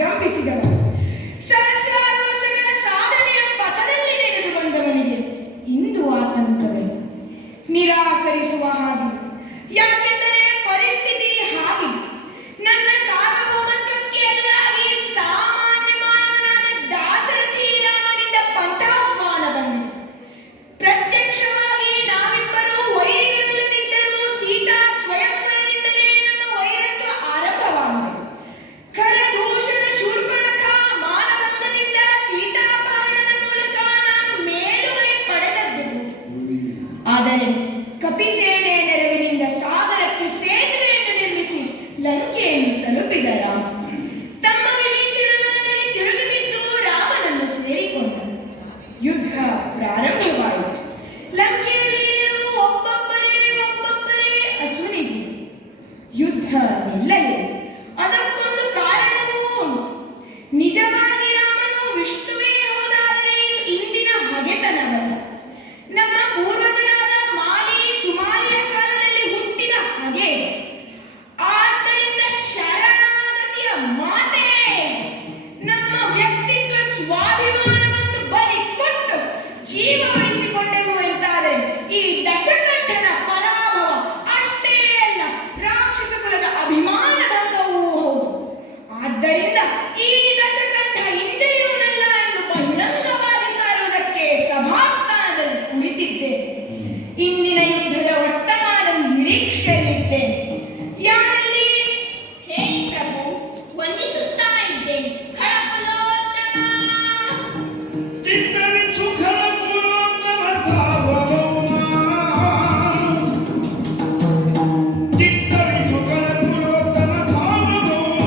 ವಿಜೃಂಭಿಸಿದವ. ಸಹಸ್ರಾರು ವರ್ಷಗಳ ಸಾಧನೆಯ ಪಥದಲ್ಲಿ ನಡೆದು ಬಂದವನಿಗೆ ಇಂದು ಆತಂಕವೇ? ನಿರಾಕರಿಸುವ ಹಾಗೆ. ಯಾಕೆಂದರೆ ಪರಿಸ್ಥಿತಿ ಹಾಗೆ. ನನ್ನ ಸಾರ್ವಭೌಮತ್ವಕ್ಕೆ ಎದುರಾಗಿ ಸಾಮಾನ್ಯ ಮಾನವನಾದ ದಾಸರಥಿ ರಾಮನಿಂದ ಪಂಥಾಹ್ವಾನ ಬಂದಿದೆ. ಪ್ರತ್ಯಕ್ಷವಾಗಿ ನಾವಿಬ್ಬರೂ ವೈರಿಗಳಿಲ್ಲದಿದ್ದರೂ ಸೀತಾ ಸ್ವಯಂವರದಿಂದಲೇ ನಮ್ಮ ವೈರತ್ವ ಆರಂಭವಾಗಿದೆ. ಖರದೂಷಣ ಶೂರ್ಪಣಖ ಮಾನವಂಗದಿಂದ ಸೀತಾಪಹರಣದ ಮೂಲಕ ನಾನು ಮೇಲುಗೈ ಪಡೆದದ್ದು. ಆದರೆ ಕಪಿಸೇನೆ ನೆರವಿನಿಂದ ಸಾಗರಕ್ಕೆ ಸೇತುವೆಯನ್ನು ನಿರ್ಮಿಸಿ ಲಂಕೆಯನ್ನು ತಲುಪಿದ ರಾಮ ತಮ್ಮ ವಿಭೀಷಣನನ್ನೇ ತಿರುಗಿ ಬಿದ್ದು ರಾಮನನ್ನು ಸೇರಿಕೊಂಡನು. ಯುದ್ಧ ಪ್ರಾರಂಭವಾಯಿತು. ಲಂಕೆಯಲ್ಲಿರುವ ಒಬ್ಬೊಬ್ಬರೇ ಅಸುನಿಗೆ ಯುದ್ಧ ನಿಲ್ಲಲಿಲ್ಲ. ಅದಕ್ಕೊಂದು ಕಾರಣವೂ ಉಂಟು. ನಿಜವಾಗಿ ರಾಮನು ವಿಷ್ಣುವೇ ಹೋದಾದರೆ ಇದು ಇಂದಿನ ಹಗೆತನವಲ್ಲ. ನಮ್ಮ ಪೂರ್ವಜರಾದ ಮಾಲಿ ಸುಮಾರಿಯ ಕಾಲದಲ್ಲಿ ಹುಟ್ಟಿದ ಹಗೆ. ಆದ್ದರಿಂದ ಶರಣಾಗತಿಯ ಮಾತೆ ನಮ್ಮ ವ್ಯಕ್ತಿತ್ವ ಸ್ವಾಭಿಮಾನವನ್ನು ಬಲಿ ಕೊಟ್ಟು ಜೀವ ಉಳಿಸಿಕೊಂಡೆವು ಎಂತಾದರೆ ಈ ದಶಕಂಠನ ಪರಾಭವ ಅಷ್ಟೇ ಅಲ್ಲ, ರಾಕ್ಷಸ ಕುಲದ ಅಭಿಮಾನಭಂಗವೂ ಹೌದು. ಆದ್ದರಿಂದ ಈ ದಶಕಂಠ ಇಂದ್ರಿಯವನಲ್ಲ ಎಂದು ಬಹಿರಂಗವಾಗಿ ಸಾರುವುದಕ್ಕೆ ಸಭಾಸ್ಥಾನದಲ್ಲಿ ಕುಳಿತಿದ್ದೆ. ಇಂದಿನ ಯುದ್ಧದ ವರ್ತಮಾನ ನಿರೀಕ್ಷೆಯಲ್ಲಿದ್ದೇನೆ. ಯಾರಲ್ಲಿ? ಹೇಳಿ ಪ್ರಭು, ವಂದಿಸುತ್ತಾ ಇದ್ದೇನೆ. ಖಳಪುಲೋತ್ತಮ. ಚಿತ್ತರಿಸು ಖಳಪುಲೋತ್ತಮ ಸಾರ್ವಭೌಮ. ಚಿತ್ತರಿಸು ಖಳಪುಲೋತ್ತಮ ಸಾರ್ವಭೌಮ.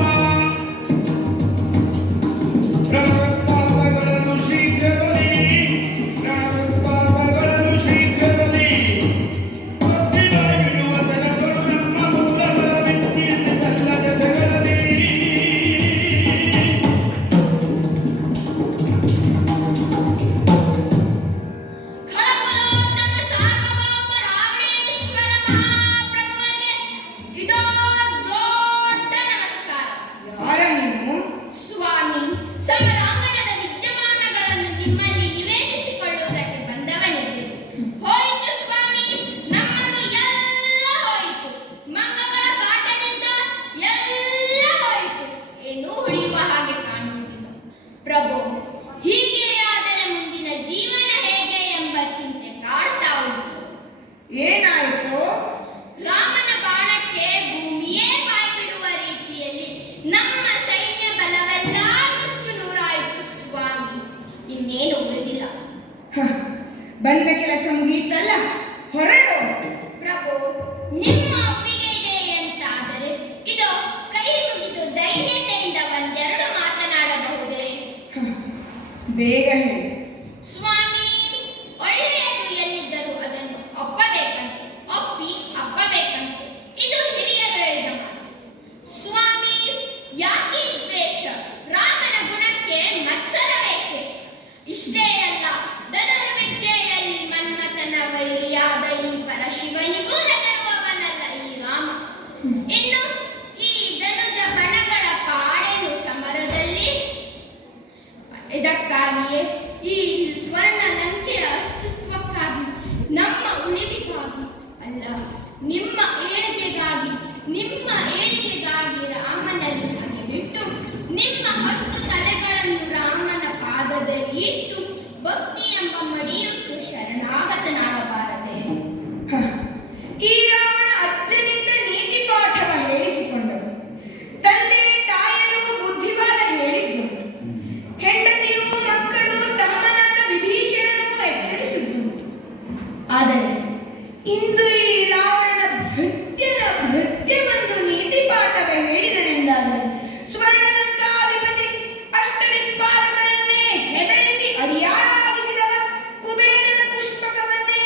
ರಣೋತ್ಪಾದಗಳನ್ನು ಶೀಘ್ರದಲ್ಲಿ ಭಕ್ತಿಯಾಗಿರುವ ದನಗಳು ನಮ್ಮ ಮೂಲಗಳ ವ್ಯಕ್ತಿಸಲ್ಲ ದಶಗಳಲ್ಲಿ. ಖಳಪುಲೋತ್ತಮ ಸಾರ್ವಭೌಮ ರಾವಣೇಶ್ವರ ಮಹಾಪ್ರಭುಗಳಿಗೆ ಇದೋ ದೊಡ್ಡ ನಮಸ್ಕಾರ. ಯಾರ ನೀನು? ಸ್ವಾಮಿ, ಸಮರಾಂಗಣದ ವಿದ್ಯಮಾನಗಳನ್ನು ನಿಮ್ಮಲ್ಲಿ ನಿವೇದಿಸಿಕೊಳ್ಳುವುದಕ್ಕೆ ಬಂದವನಿದ್ದೆ. ಹೋಯಿತು ಸ್ವಾಮಿ, ನಮ್ಮದು ಎಲ್ಲ ಹೋಯಿತು. ಮಂಗಗಳ ಕಾಟದಿಂದ ಎಲ್ಲ ಹೋಯಿತು. ಏನೂ ಉಳಿಯುವ ಹಾಗೆ ಕಾಣುವುದಿಲ್ಲ. ಪ್ರಭು, ಹೀಗೆ ಆದರೆ ಮುಂದಿನ ಜೀವನ ಹೇಗೆ ಎಂಬ ಚಿಂತೆ ಕಾಡ್ತಾ ಉಂಟು. ಏನಾಯಿತು? ರಾಮನ ಬಾಣಕ್ಕೆ ಭೂಮಿಯೇ ಬಾಯ್ಬಿಡುವ ರೀತಿಯಲ್ಲಿ ನಮ್ಮ ಸೈನ್ಯ ಬಲವೆಲ್ಲ ನುಚ್ಚು ನೂರಾಯಿತು ಸ್ವಾಮಿ. ಇನ್ನೇನು ಉಳಿದಿಲ್ಲ. ಹ, ಬಂದ ಕೆಲಸ ಮುಗಿಯಿತಲ್ಲ, ಹೊರಡು. ಪ್ರಭು, ನಿಮ್ಮ ಒಪ್ಪಿಗೆ ಇದೆ ಎಂತಾದರೆ ಇದು ಕೈ ಮುಗಿದು ದೈನ್ಯತೆಯಿಂದ ಒಂದೆರಡು ಮಾತನಾಡಬಹುದೇ? ಹ, ಬೇಗ ಹೇಳು. ಸ್ವಾಮಿ, ಒಳ್ಳೆಯದು ಎಲ್ಲಿದ್ದರೂ ಅದನ್ನು ಒಪ್ಪಬೇಕಂತೆ, ಒಪ್ಪಿ ಅಪ್ಪಬೇಕಂತೆ. ಇದು ಹಿರಿಯರು ಹೇಳಿದ ಮಾತು. ಸ್ವಾಮಿ, ಯಾಕೆ ದ್ವೇಷ? ರಾಮನ ಗುಣಕ್ಕೆ ಮತ್ಸರ ಬೇಕೆ? ಇಷ್ಟೇ ಅಲ್ಲ, ಧನುರ್ವಿದ್ಯೆಯಲ್ಲಿ ಮನ್ಮಥನ ವೈರಿಯಾದ ಈ ಪರಶಿವನಿಗೂ ಹೆದರುವವನಲ್ಲ ಈ ರಾಮ. ಇನ್ನು ಈ ಧನುಜ ಬಣಗಳ ಪಾಡೆನು ಸಮರದಲ್ಲಿ. ಇದಕ್ಕಾಗಿಯೇ ಈ ಸ್ವರ್ಣ ಲಂಕೆಯ ಅಸ್ತಿತ್ವಕ್ಕಾಗಿ, ನಮ್ಮ ಉಳಿವಿಗಾಗಿ ಅಲ್ಲ, ನಿಮ್ಮ ಏಳಿಗೆಗಾಗಿ ರಾಮನಲ್ಲಿ ಹಾಗೆ ಬಿಟ್ಟು ನಿಮ್ಮ 10 ತಲೆಗಳನ್ನು ರಾಮನ ಪಾದದಲ್ಲಿ ಇಟ್ಟು ಭಕ್ತಿ ಎಂಬ ಮಡಿಯುಟ್ಟು ಶರಣಾಗತನಾಗಬಾರದೆ? ಹ, ಈ ರಾವಣ ಅಜ್ಜನಿಂದ ನೀತಿ ಪಾಠವ ಹೇಳಿಸಿಕೊಂಡನು. ತಂದೆ ತಾಯರು ಬುದ್ಧಿವಾದ ಹೇಳಿದ್ದುಂಟು. ಹೆಂಡತಿಯು ಮಕ್ಕಳು ತಮ್ಮನಾದ ವಿಭೀಷಣನು ಎಚ್ಚರಿಸಿದ್ದುಂಟು. ಆದರೆ ಇಂದು ಈ ರಾವಣನ ಭೃತ್ಯವನ್ನು ನೀತಿ ಪಾಠವೇ ಹೇಳಿದನೆಂದಾದರೆ ಸ್ವರ್ಣಲಂಕಾಧಿಪತಿ ಅಷ್ಟದಿಕ್ಪಾಲಕರನ್ನೇ ಹೆದರಿಸಿ ಅಡಿಯಾಳಾಗಿಸಿದವ ಕುಬೇರನ ಪುಷ್ಪಕವನ್ನೇ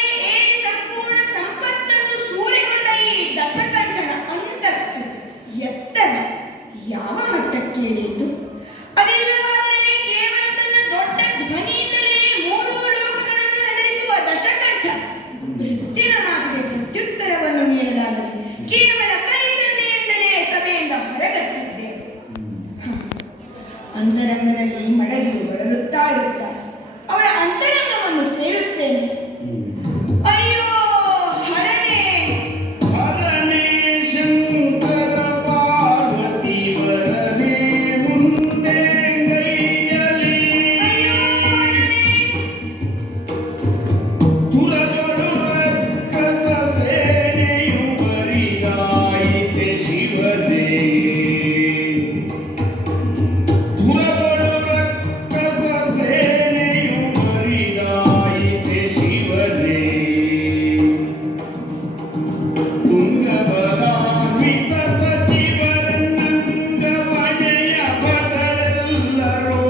ಅಂತರಂಗದಲ್ಲಿ ಮಡಗಿ ಬಳಲುತ್ತಾ ಇರುತ್ತಾಳೆ. ಅವಳ ಅಂತರಂಗವನ್ನು ಸೇರುತ್ತೇನೆ. ಅಯ್ಯೋ ಹರನೇ, ಹರನೇ ಶಂಕರ ಪಾರ್ವತಿ ವರನೇ ಮುಂದೆ ಗೈಯಲಿ ತುರಗಳು ರಕ್ಕಸ ಸೇನೆಯು ಬರಿದಾಯಿತೆ ಶಿವನೇ. ತುರಗಳು ರಕ್ಕಸ ಸೇನೆಯು ಬರಿದಾಯಿತೆ ಶಿವನೇ. ತುಂಗಬಲಾನ್ವಿತ ಸಚಿವರನ್ನಂಗವನೆಯ ಭಟರೆಲ್ಲರೋ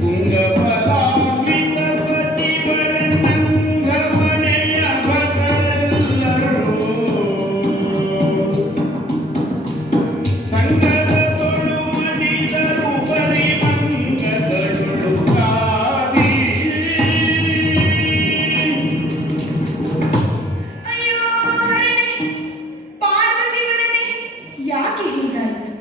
ತುಂಗಬಲಾನ್ವಿತ ಸಚಿವರನ್ನಂಗವನೆಯ ಭಟರೆಲ್ಲರೋ ಸಂಗದೊಳು ಮಡಿದರು ಪರಿಮಂಗದಳು ಕಾದಿ. ಅಯ್ಯೋ ಹರನೇ, ಪಾರ್ವತಿವರನೇ, ಯಾಕೆ ಹೀಗಾಯಿತು?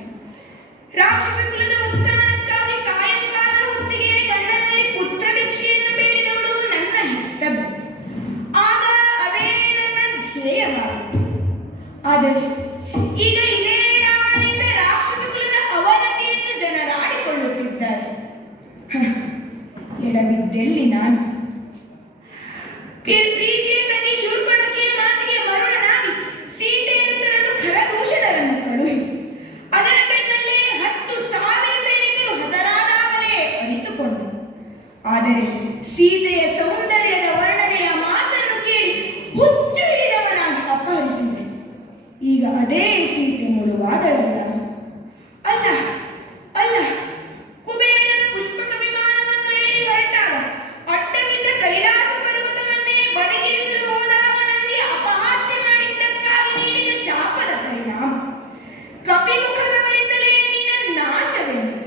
ರಾಕ್ಷಸ ಕುಲದ ಉತ್ಥಾನಕ್ಕಾಗಿ ಸಾಯಂಕಾಲ ಹೊತ್ತಿಗೆ ಗಂಡನಲ್ಲಿ ಪುತ್ರ ಭಿಕ್ಷೆಯನ್ನು ಬೇಡಿದವಳು ನನ್ನ ಹೆತ್ತದ್ದು. ಆಗ ಅದೇ ನನ್ನ ಧ್ಯೇಯವಾಗಿತ್ತು. ಆದರೆ ಈಗ ಇದೇ ರಾವಣನಿಂದ ರಾಕ್ಷಸ ಕುಲದ ಅವನತಿ ಎಂದು ಜನರಾಡಿಕೊಳ್ಳುತ್ತಿದ್ದಾರೆ. ಎಡವಿದ್ದೆಲ್ಲಿ ನಾನು? ಪ್ರೀತಿಯ ತಂಗಿ ಶೂರ್ಪಣಖಿಯ ಮಾತಿಗೆ ಮರುಳನಾಗಿ ಸೀತೆಯನ್ನು ತರಲು ಖರದೂಷಣರನ್ನು ಕಳುಹಿ ಅದರ ಬೆನ್ನಲ್ಲೇ 10,000 ಸೈನಿಕರು ಹತರಾದಾಗಲೇ ಅರಿತುಕೊಂಡರು. ಆದರೆ ಸೀತೆಯ ಸೌಂದರ್ಯದ ವರ್ಣನೆಯ ಮಾತನ್ನು ಕೇಳಿ ಹುಚ್ಚು ಹಿಡಿದವನಾಗಿ ಅಪಹರಿಸಿದೆ. ಈಗ ಅದೇ ಸೀತೆ ಮುಳುವಾದಳಲ್ಲ. ಅಲ್ಲ ಅಲ್ಲ, ಕುಬೇರನ ಪುಷ್ಪಕ ವಿಮಾನವನ್ನು ಏರಿ ಹೊರಟಾಗ ಅಡ್ಡವಿದ್ದ ಕೈಲಾಸ ಪರ್ವತವನ್ನೇ ಬದಿಗಿರಿಸಲು ಹೋದಾಗ ನಂದಿ ಅಪಹಾಸ್ಯ ಮಾಡಿದ್ದಕ್ಕಾಗಿ ನೀಡಿದ ಶಾಪದ ಪರಿಣಾಮ. ಕಪಿಮುಖದವರಿಂದಲೇ ನಿನ್ನ ನಾಶವೆಂದು.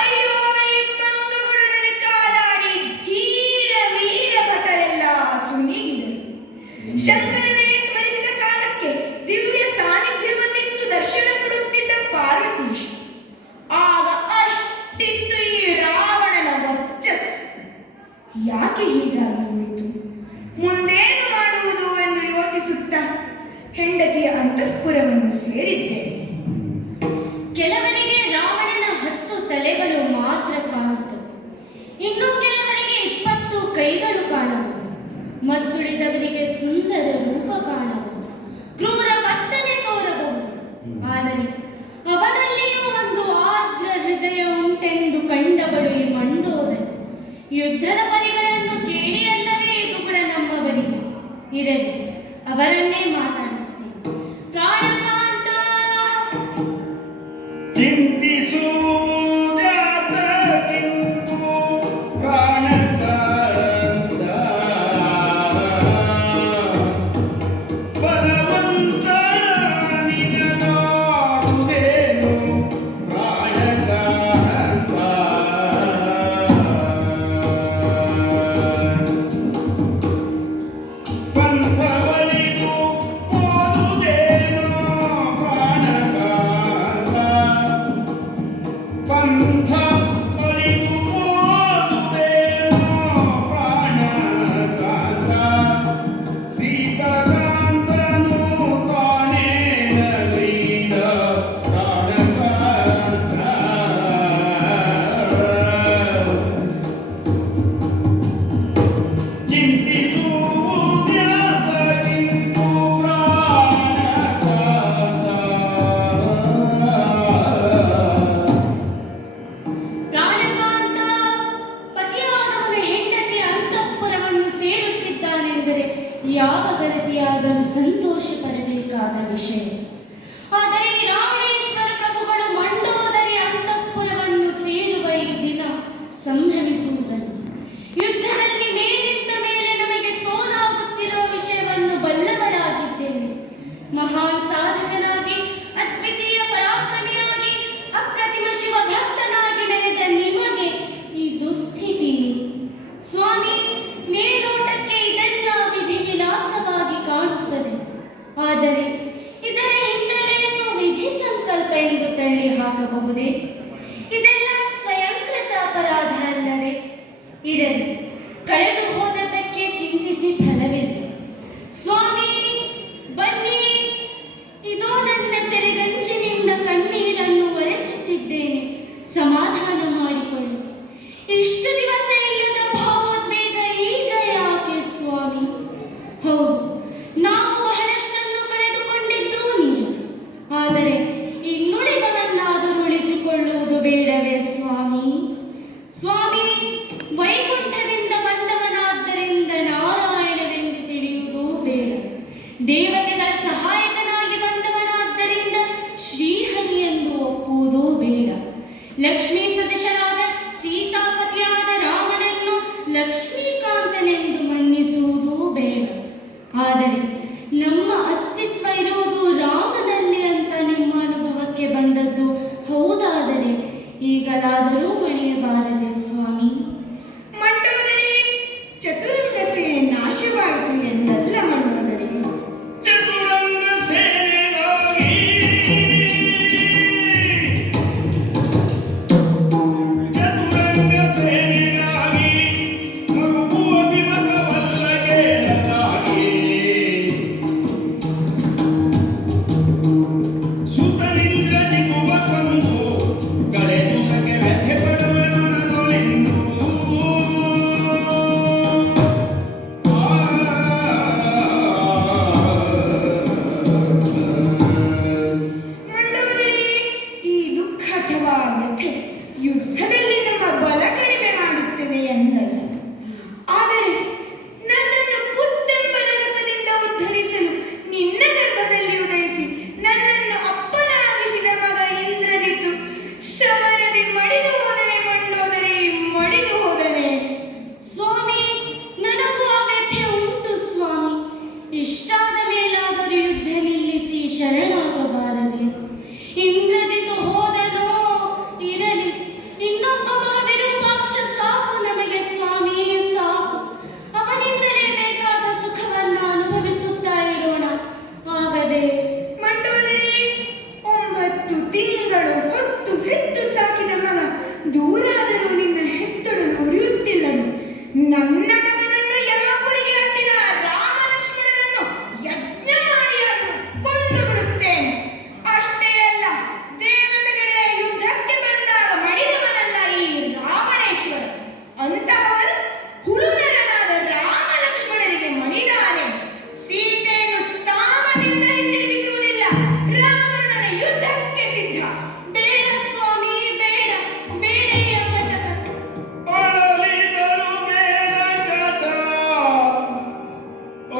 ಅಯ್ಯೋ ಇಬ್ಬಂಗಗಳೊಡನೆ ಕಾಲಾಡಿ ಧೀರ ವೀರ ಭಟರೆಲ್ಲ ಸುನೀಗಿದರು. ಶಂಕರನೇ ಸ್ಮರಿಸಿದ ಕಾಲಕ್ಕೆ ದಿವ್ಯ ಸಾನ್ನಿಧ್ಯವನ್ನಿತ್ತು ದರ್ಶನ ಕೊಡುತ್ತಿದ್ದ ಪಾರ್ವತೀಶ. ಆಗ ಅಷ್ಟಿತ್ತು ಈ ರಾವಣನ ವರ್ಚಸ್ಸು. ಯಾಕೆ ಹೀಗಾಗಿ ಹೋಯಿತು? ಮುಂದೇನು ಮಾಡುವುದು ಎಂದು ಯೋಚಿಸುತ್ತಾ ಹೆಂಡತಿಯ ಅಂತಃಪುರವನ್ನು ಸೇರಿದ್ದೆ. ಕೆಲವರಿಗೆ ರಾವಣನ 10 ತಲೆಗಳು ಮಾತ್ರ ಕಾಣುತ್ತವೆ, ಇನ್ನು ಕೆಲವರಿಗೆ 20 ಕೈಗಳು ಕಾಣಬಹುದು, ಮತ್ತುಳಿದವರಿಗೆ ಸುಂದರ ರೂಪ ಕಾಣಬಹುದು, ಕ್ರೂರ ವರ್ತನೆ ತೋರಬಹುದು. ಆದರೆ ಅವನಲ್ಲಿಯೂ ಒಂದು ಆರ್ದ್ರ ಹೃದಯ ಉಂಟೆಂದು ಕಂಡವಳು ಈ ಮಂಡೋದರಿ. ಯುದ್ಧದ ಪರಿಗಳನ್ನು ಕೇಳಿ ಅಲ್ಲವೇ ಇದು ಕೂಡ ನಮ್ಮವರಿಗೆ ಇರಲಿ, ಅವರನ್ನೇ ಮಾತಾಡಿಸ್ತೀನಿ. ಪ್ರಾಣಕಾಂತ, ಚಿಂತಿಸುವುದಾದಕ್ಕಿಂತೂ ಪ್ರಾಣಕಾಂತ ಬಲವಂತ ನಿನಗಾದುದೇನು ಪ್ರಾಣಕಾಂತ. ಪಂಥವಳಿದು ಓದುದೇನೋ ಪ್ರಾಣಕಾಂತ. ಸಂಕಲ್ಪ ಎಂದು ತಳ್ಳಿ ಹಾಕಬಹುದೇ? ಇದೆಲ್ಲ ಸ್ವಯಂಕೃತ ಅಪರಾಧ ಅಲ್ಲವೇ? ಇರಲಿ, ಕಳೆದು ಹೋದದ್ದಕ್ಕೆ ಚಿಂತಿಸಿ ಫಲವಿಲ್ಲ. ಸ್ವಾಮಿ ಬನ್ನಿ, ಇದೋ ನನ್ನ ಸೆರೆಗಂಚಿನಿಂದ ಕಣ್ಣೀರನ್ನು ಒರೆಸುತ್ತಿದ್ದೇನೆ, ಸಮಾಧಾನ ಮಾಡಿಕೊಳ್ಳು. ಇಷ್ಟು ದಿವಸ ಇಲ್ಲದ ಭಾವೋದ್ವೇಗ ಈಗ ಯಾಕೆ ಸ್ವಾಮಿ? ಹೌದು, ನಾವು ಬಹಳಷ್ಟನ್ನು ಕಳೆದುಕೊಂಡಿದ್ದು ನಿಜ, ಆದರೆ ಇನ್ನುಳಿದವನ್ನಾದರೂ ಉಳಿಸಿಕೊಳ್ಳುವುದು ಬೇಡವೇ ಸ್ವಾಮಿ? ಸ್ವಾಮಿ ವೈಕುಂಠದಿಂದ ಬಂದವನಾದ್ದರಿಂದ ನಾರಾಯಣವೆಂದು ತಿಳಿಯುವುದೂ ಬೇಡ, ದೇವತೆಗಳ ಸಹಾಯಕನಾಗಿ ಬಂದವನಾದ್ದರಿಂದ ಶ್ರೀಹರಿ ಎಂದು ಒಪ್ಪುವುದೂ ಬೇಡ, ಲಕ್ಷ್ಮೀ ಸದೃಶನಾದ ಸೀತಾಪತಿಯಾದ ರಾಮನನ್ನು ಲಕ್ಷ್ಮೀಕಾಂತನೆಂದು ಮನ್ನಿಸುವುದೂ ಬೇಡ. ಆದರೆ ನಮ್ಮ ಅಸ್ತಿತ್ವ ಇರುವುದು ರಾಮನಲ್ಲಿ ಅಂತ ನಿಮ್ಮ ಅನುಭವಕ್ಕೆ ಬಂದದ್ದು ಹೌದಾದರೆ ಈಗಲಾದರೂ ಮಣಿಯಬಾರದೆ ಸ್ವಾಮಿ? ಮಂಡೋದರಿ, ಚತುರಂಗ ಸೇನೆ ನಾಶವಾಯಿತು ಎಂದಲ್ಲ ಮಂಡೋದರಿ. ಚತುರಂಗ ಸೇನೆಗಾಗಿ ಚತುರಂಗ ಸೇನೆಗಾಗಿ ಮರುಗುವ ವಿಮತವಲ್ಲಗೆ ನಗಾಗಿ ಸುತನಿಂದ್ರಜಿಗುವ ಕಂದು ಕಳೆದುದಕ್ಕೆ ವ್ಯಥೆ ಪಡುವನುಳಿಂದು ಮಂಡೋದರಿ, ಈ ದುಃಖ ಅಥವಾ ವ್ಯಥೆ ಯುದ್ಧದಲ್ಲಿ ನಮ್ಮ ಬಲ ಕಡಿಮೆ ಮಾಡುತ್ತದೆ ಎಂದಲ್ಲ, ಆದರೆ ನನ್ನನ್ನು ಪುತ್ತೆಂಬ ನರಕದಿಂದ ಉದ್ಧರಿಸಲು ನಿನ್ನ ಗರ್ಭದಲ್ಲಿ ಉದಯಿಸಿ ನನ್ನನ್ನು ಅಪ್ಪನಾಗಿಸಿದ ಮಗ ಇಂದ್ರಜಿತ್ತು ಸಮರದಿ ಮಡಿದು ಹೋದನೆ ಮಂಡೋದರಿ, ಮಡಿದು ಹೋದನೆ. ಸ್ವಾಮಿ ನನಗೂ ಆ ವ್ಯಥೆ ಉಂಟು ಸ್ವಾಮಿ. ಇಷ್ಟಾದ ಮೇಲಾದರೂ ಯುದ್ಧ ನಿಲ್ಲಿಸಿ ಶರಣಾಗಬಾರದೆ? ಇಂದ್ರಜಿತು ಹೋದನೋ, ಇರಲಿ, ಇನ್ನೊಬ್ಬ ಮಗ ವಿರೂಪಾಕ್ಷ ಸಾಕು ನಮಗೆ ಸ್ವಾಮಿ, ಸಾಕು. ಅವನಿಂದಲೇ ಬೇಕಾದ ಸುಖವನ್ನ ಅನುಭವಿಸುತ್ತಾ ಇರೋಣ, ಆಗದೆ? ಮಂಡೋದರಿ, 9 ತಿಂಗಳು ಹೊತ್ತು ಹೆತ್ತು ಸಾಕಿದ ಮಗ ದೂರಾದರೂ ನಿನ್ನ ಹೆತ್ತಳು ನುರಿಯುತ್ತಿಲ್ಲನು. ನನ್ನ ಮಗನನ್ನು ಯಮಪುರಿಗೆ ಅಟ್ಟಿದ ರಾಮ ಲಕ್ಷ್ಮಣನನ್ನು ಯಜ್ಞ ಮಾಡಿಯಾದರೂ ಕೊಂದು ಬಿಡುತ್ತೇನೆ. ಅಷ್ಟೇ ಅಲ್ಲ, ದೇವತೆಗಳೇ ಯುದ್ಧಕ್ಕೆ ಬಂದಾಗ ಮಡಿದವನಲ್ಲ ಈ ರಾವಣೇಶ್ವರ. ಅಂತಹವರು ಹುಳುನರನಾದ ರಾಮ ಲಕ್ಷ್ಮಣರಿಗೆ ಮಣಿದಾನೆ. ಸೀತೆಯನ್ನು ಸಾಮದಿಂದ ಹಿಂದಿರುಗಿಸುವುದಿಲ್ಲ. ರಾವಣನ ಯುದ್ಧಕ್ಕೆ ಸಿದ್ಧ. ಬೇಡ ಸ್ವಾಮಿ, ಬೇಡ, ಬೇಡ ಈ ಅಪಟಕ. ಒಳಲಿದಳು ಬೇಡ ಕಟ,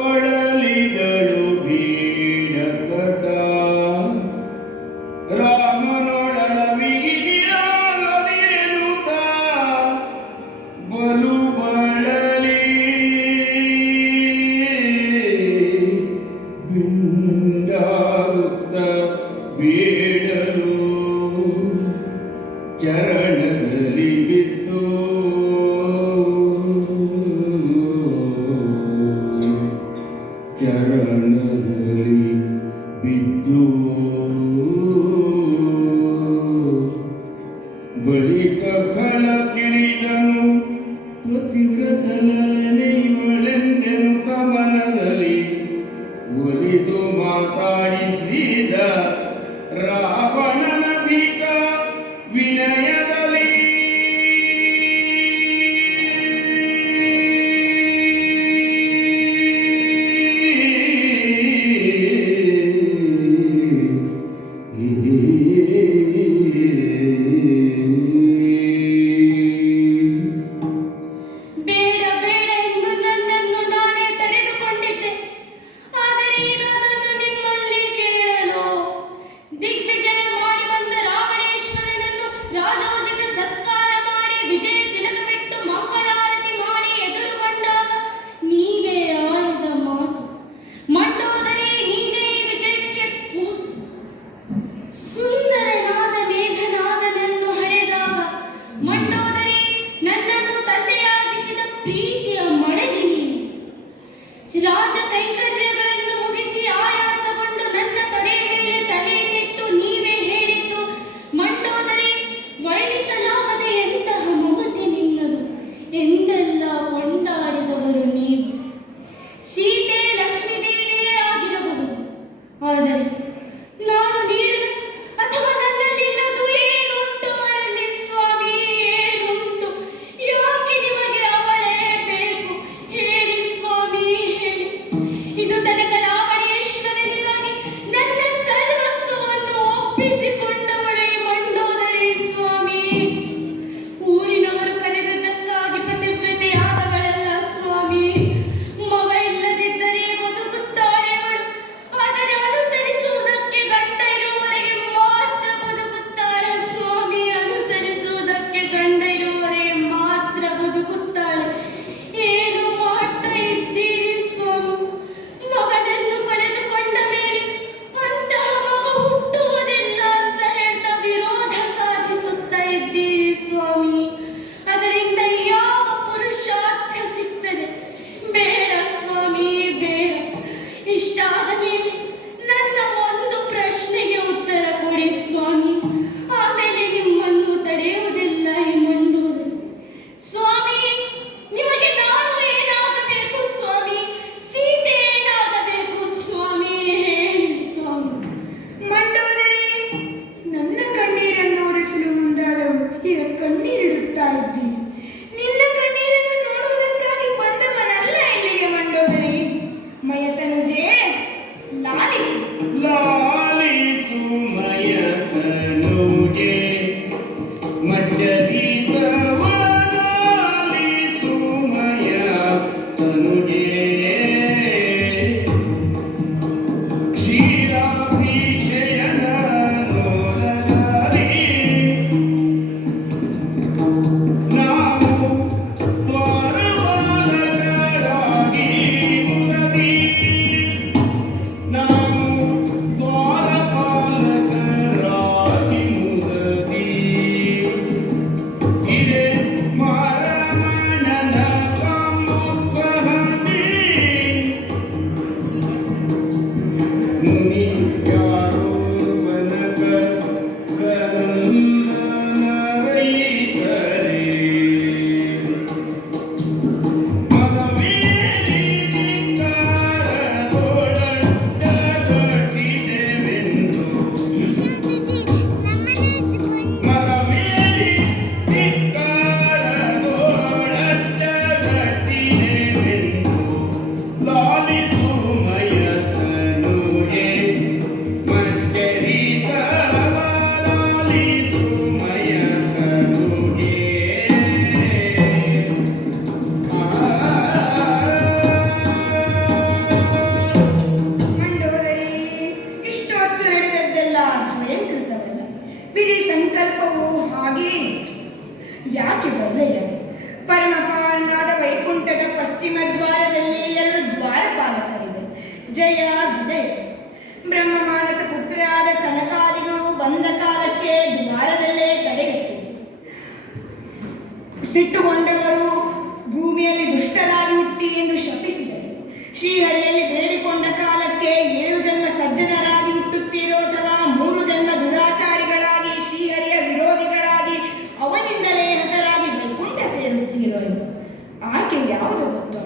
ಒಳಲಿದಳು ಬೇಡ ಕಟ, ರಾಮನೊಳಲ ವಿಧಿಯಾಗದೇನುತ ಬಲು ಬಳಲಿ ಬಿಂದಾಗುತ್ತ ಬೇಡಲು ಚರಣದಲ್ಲಿ ಬಿತ್ತು ಚರಣದಲ್ಲಿ ಬಿದ್ದು ಬಳಿಕ ಕಳ ತಿಳಿದನು ಪತಿವ್ರತಲನೆ ಇವಳೆಂದೆನು ಕಮನದಲ್ಲಿ ಒಲಿದು ಮಾತಾಡಿಸಿದ ರಾವಣನಧಿಕ ವಿನಯದಲ್ಲಿ ಬೇಡ ಬೇಡ ಎಂದು ನನ್ನನ್ನು ನಾನೇ ತಡೆದುಕೊಂಡಿದ್ದೆ, ಆದರೆ ಈಗ ಅದನ್ನು ನಿಮ್ಮಲ್ಲಿ ಕೇಳಲು ದಿಗ್ವಿಜಯ ಮಾಡಿ ಬಂದ ರಾವಣ ಯಾಕೆ ಬರಲಿಲ್ಲ? ಪರಮಪಾಲನಾದ ವೈಕುಂಠದ ಪಶ್ಚಿಮ ದ್ವಾರದಲ್ಲಿ 2 ದ್ವಾರಪಾಲಕರಿದೆ, ಜಯ ವಿಜಯ. ಬ್ರಹ್ಮ ಮಾನಸ ಪುತ್ರರಾದ ಸನಕಾದಿಗಳು ಬಂದ ಕಾಲಕ್ಕೆ ದ್ವಾರದಲ್ಲೇ ತಡೆಗಟ್ಟಿದರು. ಸಿಟ್ಟುಗೊಂಡವರು ಭೂಮಿಯಲ್ಲಿ ದುಷ್ಟರಾಗಿ ಹುಟ್ಟಿ ಎಂದು ಶಪಿಸಿದರು. ಶ್ರೀಹರಿಯಲ್ಲಿ ಬೇಡಿಕೊಂಡ ಕಾಲಕ್ಕೆ 7 ಜನ್ಮ ಸಜ್ಜನರಾಗಿ ಹುಟ್ಟುತ್ತೀರೋ ಅಥವಾ 3 ಜನ್ಮ ದುರಾಚಾರಿಗಳಾಗಿ ಶ್ರೀಹರಿಯ ವಿರೋಧಿಗಳಾಗಿ ಅವನಿಂದಲೇ ಹತರಾಗಿ ವೈಕುಂಠ ಸೇರುತ್ತೀರೋ ಎಂದು ಆಕೆ ಯಾವುದು ಗೊತ್ತು?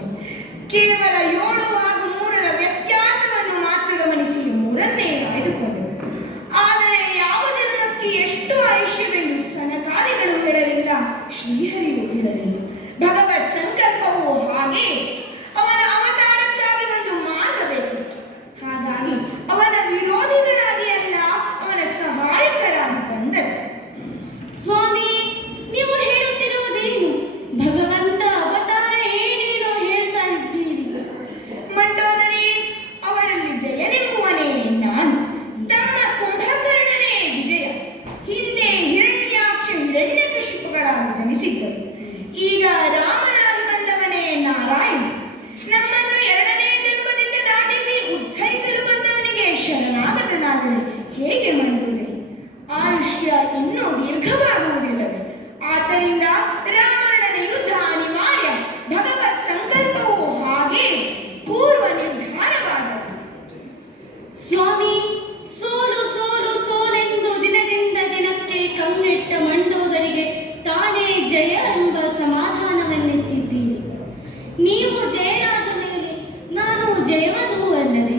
ಕೇವಲ 7 ಹಾಗೂ 3ರ ವ್ಯತ್ಯಾಸವನ್ನು ಮಾತ್ರ ಗಮನಿಸಿ 3ನ್ನೇ ಆಯ್ದುಕೊಂಡರು. ಆದರೆ ಯಾವ ಜನ್ಮಕ್ಕೆ ಎಷ್ಟು ಆಯುಷ್ಯವೆಂದು ಸನಕಾದಿಗಳು ಹೇಳಲಿಲ್ಲ, ಶ್ರೀಹರಿಯು ಹೇಳಲಿಲ್ಲ. ಭಗವತ್ ಸಂಕಲ್ಪವು ಹಾಗೆ. ಅವನ ಅವತಾರಕ್ಕಾಗಿ ಒಂದು ಮಾರ್ಗ ಬೇಕಿತ್ತು. ಹಾಗಾಗಿ ಅವನ ವಿರೋಧಿಗಳಾಗಿ ಅಲ್ಲ, ಅವನ ಸಹಾಯಕರಾಗಿ ಬಂದರು. ಸ್ವಾಮಿ, ನೀವು ಹೇಳುತ್ತಿರುವುದೇನು? ಭಗವಂತ ಅವತಾರ ಏನೇನೋ ಹೇಳ್ತಾ ಇದ್ದೀರಿ. ಮಂಡೋದರಿ, ಅವರಲ್ಲಿ ಜಯನೆಂಬುವನೇ ನಾನು. ತಮ್ಮ ಕುಂಭಕರ್ಣನೇ ವಿಜಯ. ಹಿಂದೆ ಹಿರಣ್ಯಾಕ್ಷ ಹಿರಣ್ಯಕಶಿಪುಗಳಾಗಿ ಜನಿಸಿದ್ದರು. ಈಗ ರಾಮನಾಗಿ ಬಂದವನೇ ನಾರಾಯಣ. ನಮ್ಮನ್ನು 2ನೇ ಜನ್ಮದಿಂದ ದಾಟಿಸಿ ಉದ್ಧರಿಸಲು ಬಂದವನಿಗೆ ಶರಣಾಗತನಾಗಲಿ ಹೇಗೆ ಮಂಡೋದರಿ? ಆಯುಷ್ಯ ಇನ್ನೂ ದೀರ್ಘವಾಗುವುದಿಲ್ಲವೇ? ಆದ್ದರಿಂದ ರಾವಣನ ಯುದ್ಧ ಅನಿವಾರ್ಯ. ಭಗವತ್ ಸಂಕಲ್ಪವು ಹಾಗೆ ಪೂರ್ವ ನಿರ್ಧಾರವಾಗದು. ಸ್ವಾಮಿ, ಸೋಲು ಸೋಲು ಸೋಲೆಂದು ದಿನದಿಂದ ದಿನಕ್ಕೆ ಕಣ್ಣೆಟ್ಟ ಮಂಡೋದರಿಗೆ ತಾನೇ ಜಯ ಎಂಬ ಸಮಾಧಾನವನ್ನೆತ್ತಿದ್ದೀರಿ. ನೀವು ಜಯರಾದ ಮೇಲೆ ನಾನು ಜಯವಧೂವಲ್ಲವೇ?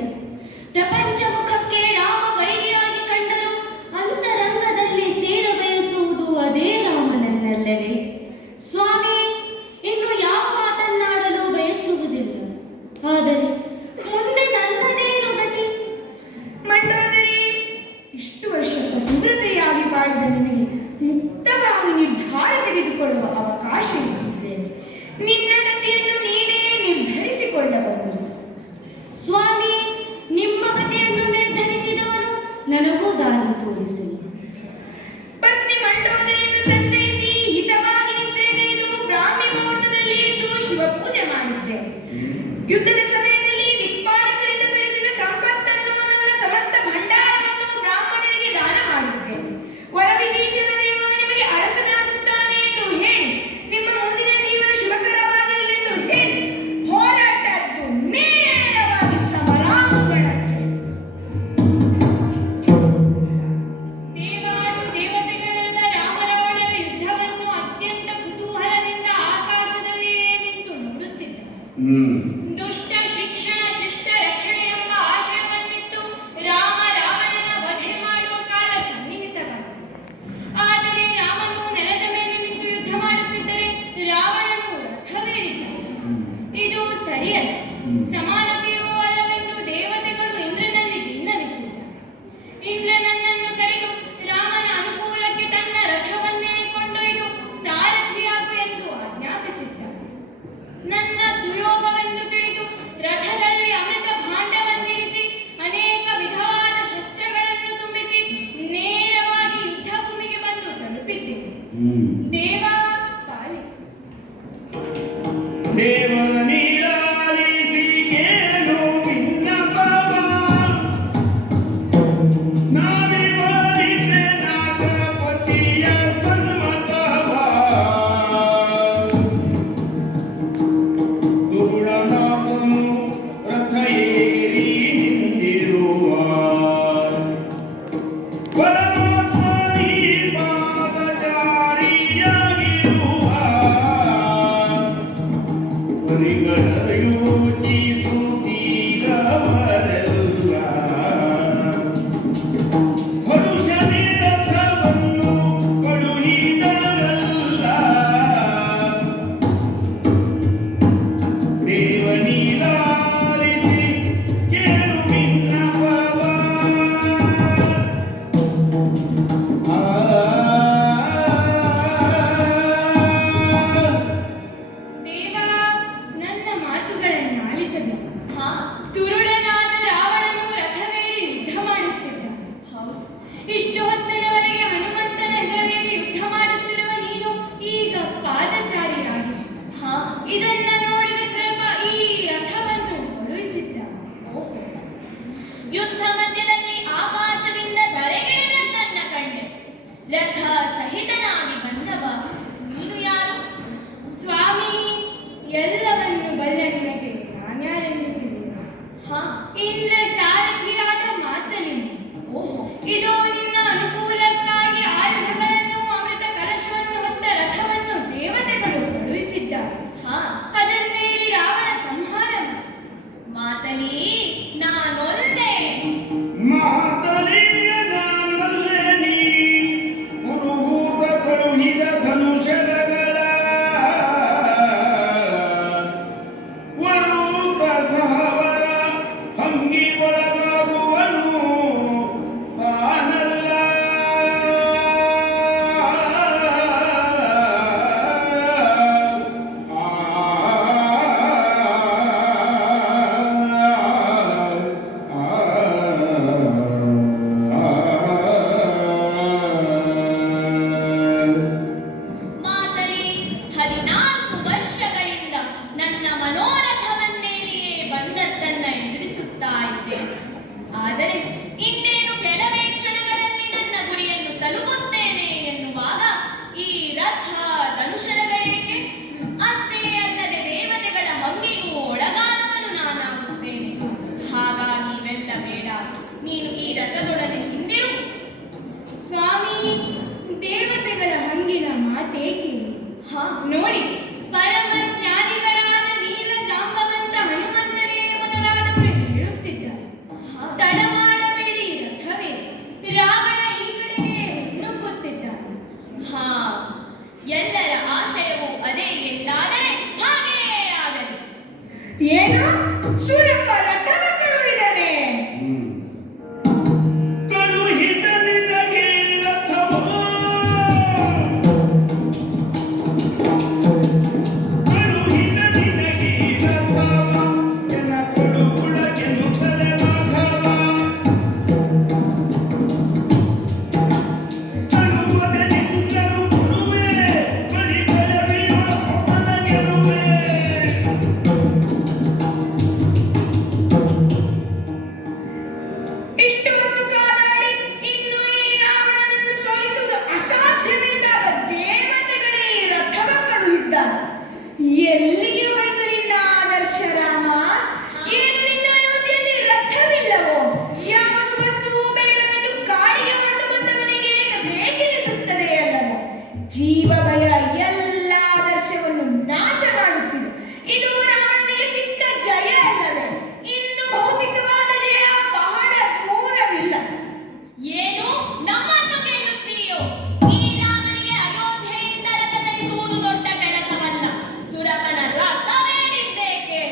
ಪ್ರಪಂಚ ಮುಖಕ್ಕೆ ರಾಮ ವೈರಿಯಾಗಿ ಕಂಡರೂ ಅಂತರಂಗದಲ್ಲಿ ಸೇರ ಬಯಸುವುದು ಅದೇ ರಾಮನನ್ನಲ್ಲವೇ? ಸ್ವಾಮಿ, ಇನ್ನು ಯಾವ ಮಾತನ್ನಾಡಲು ಬಯಸುವುದಿಲ್ಲ. ಆದರೆ ಮುಂದೆ ನನ್ನದೇನು ಗತಿ? ಮಂಡೋದರಿ, ಇಷ್ಟು ವರ್ಷ ಪತಿವ್ರತೆಯಾಗಿ ಬಾಳಿದ ನಿನಗೆ ಮುಕ್ತವಾಗಿ ನಿರ್ಧಾರ ತೆಗೆದುಕೊಳ್ಳುವ ಅವಕಾಶ ಇಟ್ಟಿದ್ದೇನೆ. ನಿನ್ನ ಗತಿಯನ್ನು ನೀನೇ ನಿರ್ಧರಿಸಿಕೊಳ್ಳಬಹುದು. ಸ್ವಾಮಿ, ನಿಮ್ಮ ಗತಿಯನ್ನು ನಿರ್ಧರಿಸಿದವನು ನನಗೂ ದಾರಿ ತೋರಿಸಲಿ. ಪತ್ನಿ ಮಂಡೋದರಿಯನ್ನು ಸಂತೈಸಿ ಹಿತವಾಗಿ ನಿದ್ರೆಗೈದು ಬ್ರಾಹ್ಮಿ ಮುಹೂರ್ತದಲ್ಲಿ ಎದ್ದು ಶಿವಪೂಜೆ ಮಾಡಿದ್ದೆ. ಯುದ್ಧದ ಸಮಯದಲ್ಲಿ ದಿಕ್ಪಾಲಕರಿಂದ ತರಿಸಿದ ಸಂಪತ್ತನ್ನು ನನ್ನ ಸಮಸ್ತ ಭಂಡಾರವನ್ನು ಬ್ರಾಹ್ಮಣರಿಗೆ ದಾನ ಮಾಡಿದ್ದೆ. ವರವಿಭೀಷಣ ದೇವ ನಿಮಗೆ ಅರಸನಾಗುತ್ತಾನೆ ಎಂದು ಹೇಳಿ, ನಿಮ್ಮ ಮುಂದಿನ ಜೀವನ ಶುಭಕರವಾಗಿರಲೆಂದು ಹೇಳಿ ಹೋರಾಟದ್ದು ನೇರವಾಗಿ ಸಮರಾಂಗಣಕ್ಕೆ. ದೇವಾನು ದೇವತೆಗಳೆಲ್ಲ ರಾಮರಾವಣರ ಯುದ್ಧವನ್ನು ಅತ್ಯಂತ ಕುತೂಹಲದಿಂದ ಆಕಾಶದಲ್ಲಿಯೇ ನಿಂತು ನೋಡುತ್ತಿದ್ದರು. ದುಷ್ಟ ರಥ ಸಹಿತನಾಗಿ ಬಂದವ ನೀನು ಯಾರು? ಸ್ವಾಮಿ, ಎಲ್ಲವನ್ನು ಬಲ್ಲ ನಿನಗೆ ನಾನ್ಯಾರೆಂದು ತಿಳಿಯುವ? ಹಾ, ಇಂದ್ರ ಸಾರಥಿಯಾದ ಮಾತನೇ. ಓಹೋ, ಇದು ನಿನ್ನ ಅನುಕೂಲಕ್ಕಾಗಿ ಆಯುಧಗಳನ್ನು ಅಮೃತ ಕಲಶವನ್ನು ಹೊತ್ತ ರಥವನ್ನು ದೇವತೆಗಳು ಕಳುಹಿಸಿದ್ದಾರೆ. ಹಾ, ಅದನ್ನೇರಿ ರಾವಣ ಸಂಹಾರ ಮಾಡು. ಮಾತಲಿ ನಾನೊಲ್ಲೆ. ಮಾತಲಿಯ ನಾನಲ್ಲೇ ನೀ ಪುರುಹೂತ ಕಳುಹಿದ ಧನುಷರಗಳ ವರೂತ ಸಹವರ ಹಂಗಿ ಒಳಗಾಗುವನು ತಾನಲ್ಲ. ಮಾತಲಿ 14 ವರ್ಷಗಳಿಂದ ನನ್ನ ಮನೋರಥವನ್ನೇರಿಯೇ ಬಂದದ್ದನ್ನ ಎದುರಿಸುತ್ತಾ ಇದ್ದೆ. ಆದರೆ ಇನ್ನೇನು ಕೆಲವೇ ಕ್ಷಣಗಳಲ್ಲಿ ನನ್ನ ಗುರಿಯನ್ನು ತಲುಪುತ್ತೇನೆ ಎನ್ನುವಾಗ ಈ ರಥ ಧನುಷರಗಳೇಕೆ? ಅಷ್ಟೇ ಅಲ್ಲದೆ ದೇವತೆಗಳ ಹಂಗಿಗೂ ಒಳಗಾದವನು ನಾನಾಗುತ್ತೇನೆ. ಹಾಗಾಗಿ ಇವೆಲ್ಲ ಬೇಡ. ನೀನು ಈ ರಥದೊಡನೆ ಹಿಂದಿರು. ಸ್ವಾಮಿ, ದೇವತೆಗಳ ಹಂಗಿನ ಮಾತೇ ಕೇಳಿ. ಹಾ, ನೋಡಿ, ಪರಮ ಜ್ಞಾನಿಗಳಾದ ನೀಲ ಜಾಂಬವಂತ ಹನುಮಂತರೇ ಮೊದಲಾದವರು ಹೇಳುತ್ತಿದ್ದಾರೆ. ತಡ ಮಾಡಬೇಡಿ ರಥವೇ, ರಾವಣ ಈ ಕಡೆಗೆ ನುಗ್ಗುತ್ತಿದ್ದಾನೆ. ಹಾ, ಎಲ್ಲರ ಆಶಯವು ಅದೇ ಎಂದಾದರೆ ಹಾಗೆಯೇ ಆಗಲಿ. ಏನು ಸುರಪ ರಥವ ಕಳುಹಿದನೆ? ಕಳುಹಿದ ನಿನಗೆ ರಥವ, ಕಳುಹಿದ ನಿನಗೆ ರಥವ, ಎನ್ನ ಕೊಡುಗುಳಗೆನು ತಲೆ ಮಾಧವ. ಕಳುವದ ನಿನ್ನರು ಗುರುವೇ, ಬಳಿಕಲವಿಯ ನನಗೆರುವೆ. ಇಷ್ಟು ಹೊತ್ತು ಕಾದಾಡಿ ಇನ್ನು ಈ ರಾವಣನನ್ನು ಸೋಲಿಸುವುದು ಅಸಾಧ್ಯವೆಂದಾದ ದೇವತೆಗಳೇ ಈ ರಥವ ಕಳುಹಿದ್ದಾರೆ. ಎಲ್ಲಿಗೆ ಹೋಯಿತು ನಿನ್ನ ಆದರ್ಶ ರಾಮ? ಏನು ನಿನ್ನ ಅಯೋಧ್ಯೆಯಲ್ಲಿ ರಥವಿಲ್ಲವೋ? ಯಾವ ವಸ್ತುವು ಬೇಡವೆಂದು ಕಾಡಿಗೆ ಹೊರಟು ಬಂದವನಿಗೆ ಬೇಕೆನಿಸುತ್ತದೆ ಅಲ್ಲವೋ? ಜೀವ ಭಯ ಎಲ್ಲ ಆದರ್ಶವನ್ನು ನಾಶ ಮಾಡುತ್ತಿದೆ. ಇದು ರಾವಣನಿಗೆ ಸಿಕ್ಕ ಜಯ ಅಲ್ಲವೇ? ಇನ್ನು ಭೌತಿಕವಾದ ಜಯ ಬಹಳ ದೂರವಿಲ್ಲ. ಏನು ನಮ್ಮನ್ನು ಕೇಳುತ್ತೀಯೋ? ಈ ರಾಮನಿಗೆ ಅಯೋಧ್ಯೆಯಿಂದ ರಥ ತರಿಸುವುದು ದೊಡ್ಡ ಕೆಲಸವಲ್ಲ. ಸುರಪನ ರಥವೇನಿದ್ದೇಕೆ?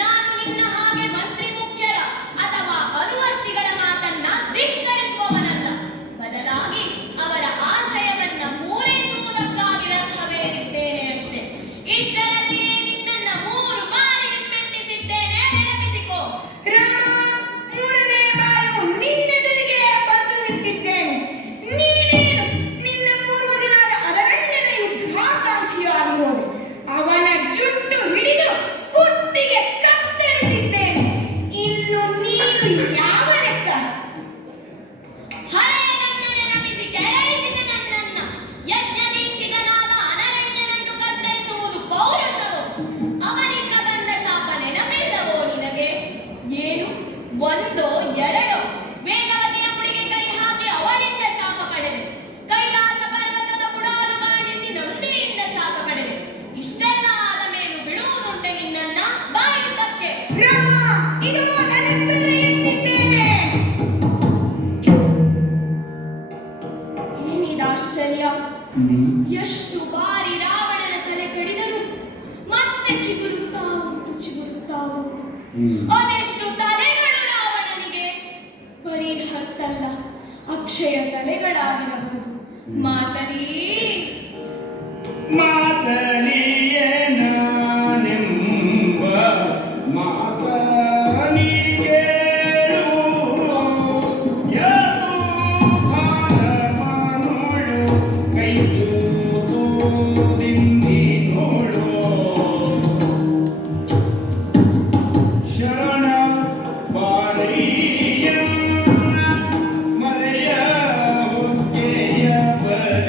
ನಾನು ನಿನ್ನ ಹಾಗೆ ಮಂತ್ರಿ ಮುಖ್ಯರ ಅಥವಾ ಅನುವರ್ತಿಗಳ ಮಾತನ್ನ ಧಿಕ್ಕರಿಸುವವನಲ್ಲ. ಬದಲಾಗಿ ಅವರ ಆಶಯವನ್ನ ಪೂರೈಸುವುದಕ್ಕಾಗಿ ರಥವೇರಿದ್ದೇನೆ ಅಷ್ಟೇ. ಇಷ್ಟರಲ್ಲಿಯೇ ನಿನ್ನನ್ನ 3 ಬಾರಿ ಹಿಮ್ಮೆಟ್ಟಿಸಿದ್ದೇನೆ, ನೆನಪಿಸಿಕೋ. ರಾಮ, ಮೂರನೇ ಬಾರು ನಿನ್ನೆದುರಿಗೆ ಬಂದು ನಿಂತಿದ್ದೇನೆ. ನೀನೇನು ನಿನ್ನ ಪೂರ್ವಜನಾದ ಅರಣ್ಯದ ಯುದ್ಧಾಕಾಂಕ್ಷಿಯಾಗಿರೋದು. ಅವನ ಜುಟ್ಟು ಹಿಡಿದು ಕುತ್ತಿಗೆ ಕತ್ತರಿಸಿದ್ದೇನೆ. ಇನ್ನು ನೀನು ಯಾವ ಲೆಕ್ಕ? ಹಳೆಯ ನನ್ನ ನೆನಪಿಸಿ ಕೆರಳಿಸಿದ ನನ್ನನ್ನ ಯಜ್ಞ ದೀಕ್ಷಿತನಾದ ಅನರಣ್ಯನನ್ನು ಕತ್ತರಿಸುವುದು ಪೌರುಷವೋ? ಅವನಿಂದ ಬಂದ ಶಾಪ ನೆನಪಿಲ್ಲವೋ ನಿನಗೆ? ಏನು ಒಂದೋ ಎರಡೋ? ವೇಗವತಿಯ ಮುಡಿಗೆ ಕೈ ಹಾಕಿ ಅವಳಿಂದ ಶಾಪ ಪಡೆದೆ. ಕೈಲಾಸ ಪರ್ವತದ ಬುಡಾಲು ಕಾಣಿಸಿ ನಂದಿಯಿಂದ ಶಾಪ ಪಡೆದೆ. ಇಷ್ಟೆಲ್ಲ ಆದ ಮೇಲೂ ಬಿಡುವುದುಂಟೆ ನಿನ್ನನ್ನ? ಬಾಯುದ್ದಕ್ಕೆ. ರಾಮ, ಇದು ಧನುಸ್ಸನ್ನು ಎತ್ತಿದ್ದೇನೆ. ಏನಿದಾಶ್ಚರ್ಯ! ಎಷ್ಟು ಬಾರಿ ರಾವಣನ ತಲೆ ಕಡಿದರು ಮತ್ತೆ ಚಿಗುರುತ್ತಾ ಉಂಟು. ಅದೆಷ್ಟು ತಲೆಗಳು ರಾವಣನಿಗೆ? ಬರೀ 10 ಅಲ್ಲ, ಅಕ್ಷಯ ತಲೆಗಳಾಗಿರಬಹುದು. ಮಾತಲಿ ಮಾತಲಿಯೇ ನಾನೆಂಬ ಮಾತ ನೀ ಕೇಳು. ಯಾರು ಕಾಲ ಮಾನೋಳು ಕೈಯೂತು ನಿಂದಿ ನೋಡು. ಶರಣ ಬಾರಿಯ ಮರೆಯ ಹೊಕ್ಕೆಯ ಬರ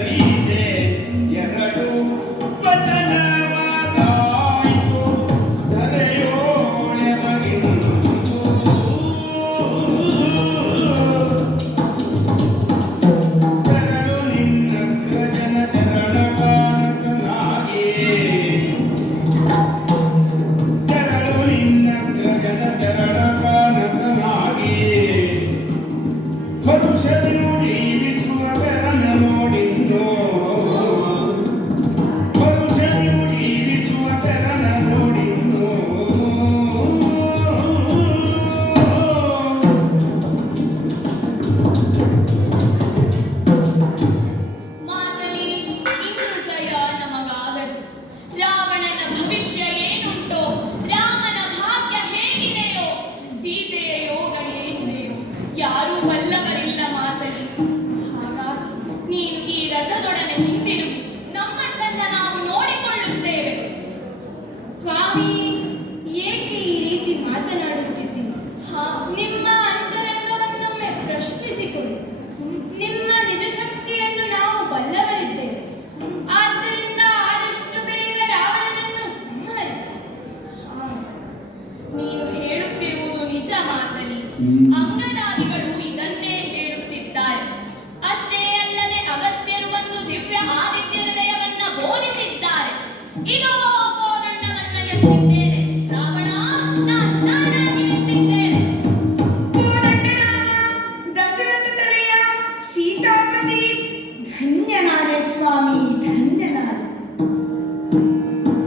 ಸ್ವಾಮಿ ಧನ್ಯನಾದ.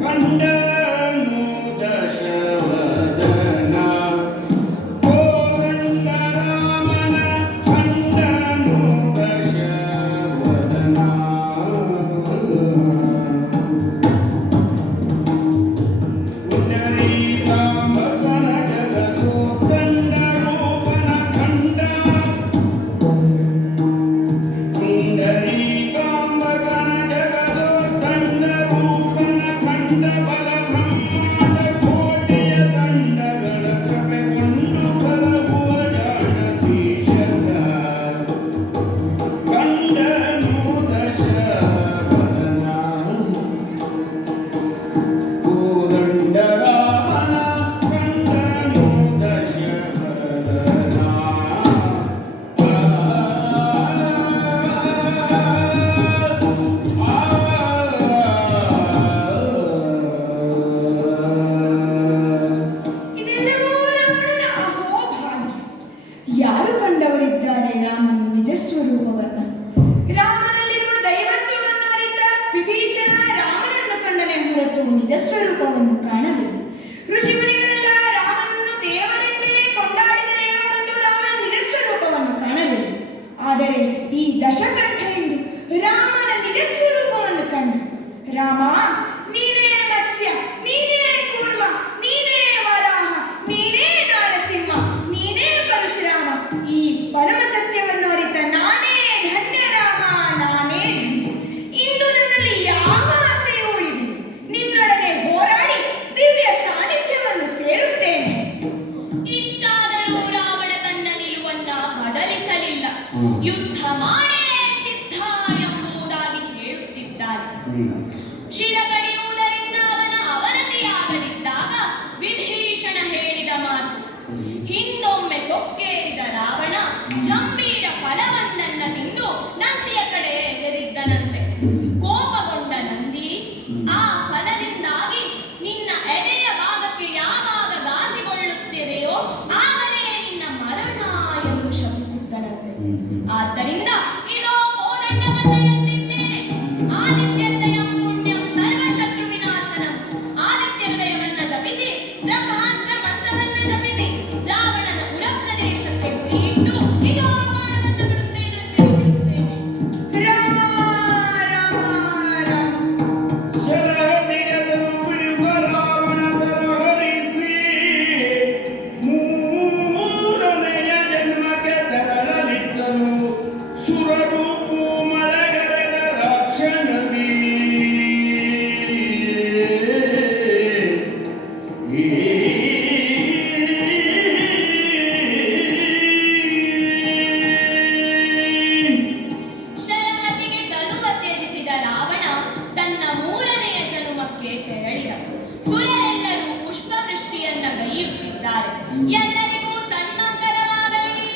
ಕಂಡನು ದಶವದನ ಕೋದಂಡ ರಾಮನ ಕಂಡನು ದಶವದನ ಪುಂಡರೀಕಾಂಬಕನ ಜಗದೋ ದಂಡ ರೂಪನ ಕಂಡ ಪುಂಡರೀಕಾಂಬಕನ ಜಗದೋ ದಂಡ ರೂಪನ ಕಂಡ ಬಲ ಬ್ರಹ್ಮಾಂಡ ಕೋಟಿಯ ದಂಡಗಳ ಕೃಪೆಗೊಂಡು ಸಲಹುವ ಜಾಣತೀಶರ ಕಂಡನು ದಶವದನ ಕೋದಂಡ ರಾಮನ ಕಂಡನು ದಶವದನ ಇದೆಲ್ಲವೂ ರಾವಣನ ಅಹೋಭಾಗ್ಯ. ಯಾರು ಕಂಡವರಿದ್ದಾರೆ ರಾಮನ ನಿಜ ಸ್ವರೂಪವನ್ನು? ರಾಮನಲ್ಲಿರುವ ದೈವತ್ವವನ್ನು ಅರಿತ ವಿಭೀಷಣ ರಾಮನನ್ನು ಕಂಡನೆ ಹೊರತು ನಿಜ ಸ್ವರೂಪವನ್ನು ಕಾಣಲಿಲ್ಲ. ಋಷಿಮುನಿಗಳೆಲ್ಲ ರಾಮನನ್ನು ದೇವರೆಂದೇ ಕೊಂಡಾಡಿದರೆ ಹೊರತು ರಾಮನ ನಿಜ ಸ್ವರೂಪವನ್ನು ಕಾಣಲಿಲ್ಲ. ಆದರೆ ಈ ದಶಕಂಠ ಎಂದು ರಾಮನ ನಿಜ ಸ್ವರೂಪವನ್ನು ಕಂಡ. ರಾಮ, ನೀನೇ ಮತ್ಸ್ಯ, ನೀನೇ ಕೂರ್ಮ, ನೀನೇ ವರಾಹ, ನೀನೇ ನಾರಸಿಂಹ, ನೀನೇ ಪರಶುರಾಮ. ಈ ಪರಮ ಸತ್ಯವನ್ನು ಅರಿತ ನಾನೇ ಧನ್ಯ ರಾಮ, ನಾನೇ ಧನ್ಯ. ಇಂದು ನನ್ನಲ್ಲಿ ಯಾವ ಆಸೆಯೂ ಉಳಿದಿಲ್ಲ. ನಿನ್ನೊಡನೆ ಹೋರಾಡಿ ದಿವ್ಯ ಸಾನ್ನಿಧ್ಯವನ್ನು ಸೇರುತ್ತೇನೆ. ಇಷ್ಟಾದರೂ ರಾವಣ ತನ್ನ ನಿಲುವನ್ನ ಬದಲಿಸಲಿಲ್ಲ. ಯುದ್ಧ ಮಾಡೇ ಸಿದ್ಧ ಎಂಬುದಾಗಿ ಹೇಳುತ್ತಿದ್ದಾರೆ. ಶಿರ ಕಡಿಯುವುದರಿಂದ ಅವನ ಅವನತಿಯಾಗಲಿದ್ದಾಗ ವಿಭೀಷಣ ಹೇಳಿದ ಮಾತು. ಹಿಂದೊಮ್ಮೆ ಸೊಕ್ಕೇರಿದ ರಾವಣ ಜಂಬೀರ ಫಲವನ್ನ ತಿಂದು ನಂದಿಯ ಕಡೆ ಎಸೆದಿದ್ದನಂತೆ. ಕೋಪಗೊಂಡ ನಂದಿ, ಆ ಫಲದಿಂದಾಗಿ ನಿನ್ನ ಎದೆಯ ಭಾಗಕ್ಕೆ ಯಾವಾಗ ಘಾಸಿಗೊಳ್ಳುತ್ತಿದೆಯೋ ಆಗಲೇ ನಿನ್ನ ಮರಣ ಎಂದು ಶಪಿಸಿದ್ದನಂತೆ. ಆದ್ದರಿಂದ ಇದೋ ಕೋದಂಡವನ್ನು ಎತ್ತಿದ್ದೇನೆ. ಆದಿತ್ಯ ಹೃದಯಂ ಪುಣ್ಯಂ ಸರ್ವಶತ್ರು ವಿನಾಶನಂ. ಆದಿತ್ಯ ಹೃದಯವನ್ನ ಜಪಿಸಿ ಬ್ರಹ್ಮಾಸ್ತ್ರ ಮಂತ್ರವನ್ನ ಜಪಿಸಿ ರಾವಣನ ಉರಪ್ರದೇಶಕ್ಕೆ ಗುರಿಯಿಟ್ಟು ಇದೋ ಬಾಣವನ್ನು ಬಿಡುತ್ತೇನೆ. ರಾಮ ರಾಮ ರಾಮ. ಶರದಿಯದರು ಬಿಡುವ ರಾವಣ ತರಹರಿಸಿ ಮೂರನೆಯ ಜನ್ಮಕ್ಕೆ ತೆರಳಲಿದ್ದನು. ಸುರರೂಪು ಮಳೆಗರೆದ ರಾಕ್ಷಣದಿ ಶರಹತಿಗೆ ಧನುವ ತ್ಯಜಿಸಿದ ರಾವಣ ತನ್ನ ಮೂರನೆಯ ಜನ್ಮಕ್ಕೆ ತೆರಳಿದ. ಸುರರೆಲ್ಲರೂ ಪುಷ್ಪವೃಷ್ಟಿಯನ್ನ ಗೈಯುತ್ತಿದ್ದಾರೆ. ಎಲ್ಲರಿಗೂ ಸನ್ಮಂಗಲವಾಗಲಿ.